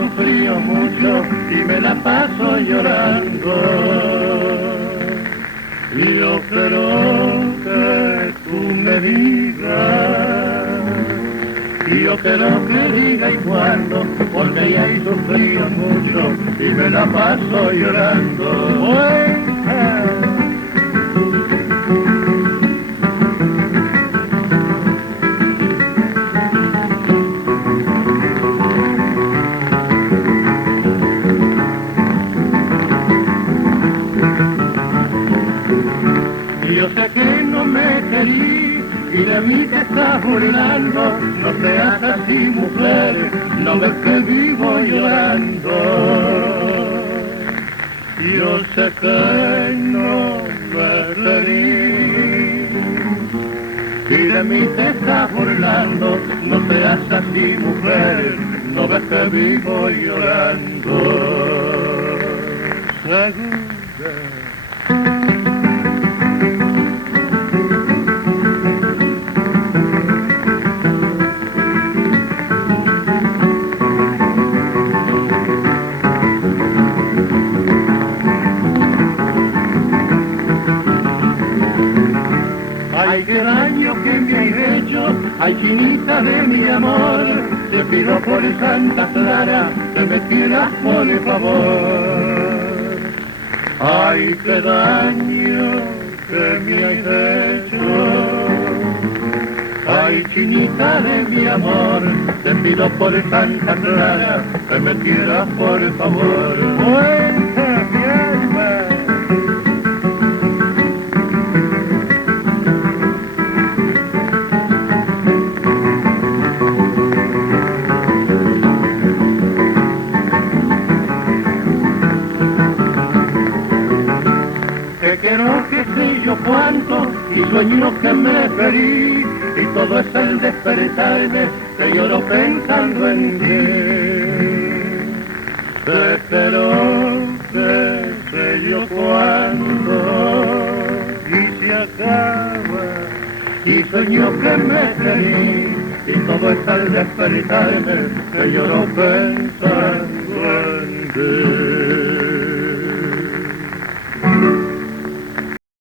sufrido mucho y me la paso llorando. Y yo quiero que tú me digas, y yo quiero que diga y cuándo, porque ya he sufrido mucho y me la paso llorando. Yo sé que no me querís y de mí te estás burlando, no seas así mujer, no ves que vivo llorando. Yo sé que no me querís y de mí te estás burlando, no seas así mujer, no ves que vivo llorando. Segura. Ay, qué daño que me has hecho, ay, chinita de mi amor, te pido por Santa Clara que me quieras por favor. Ay, qué daño que me has hecho, ay, chinita de mi amor, te pido por Santa Clara que me quieras por favor. Cuenta mi alma. Que quiero que sé yo cuánto y sueño que me querís y todo es el despertarme que lloro pensando en ti. Que quiero que sé yo cuánto y se acaba y sueño que me querís y todo es el despertarme que lloro pensando en ti.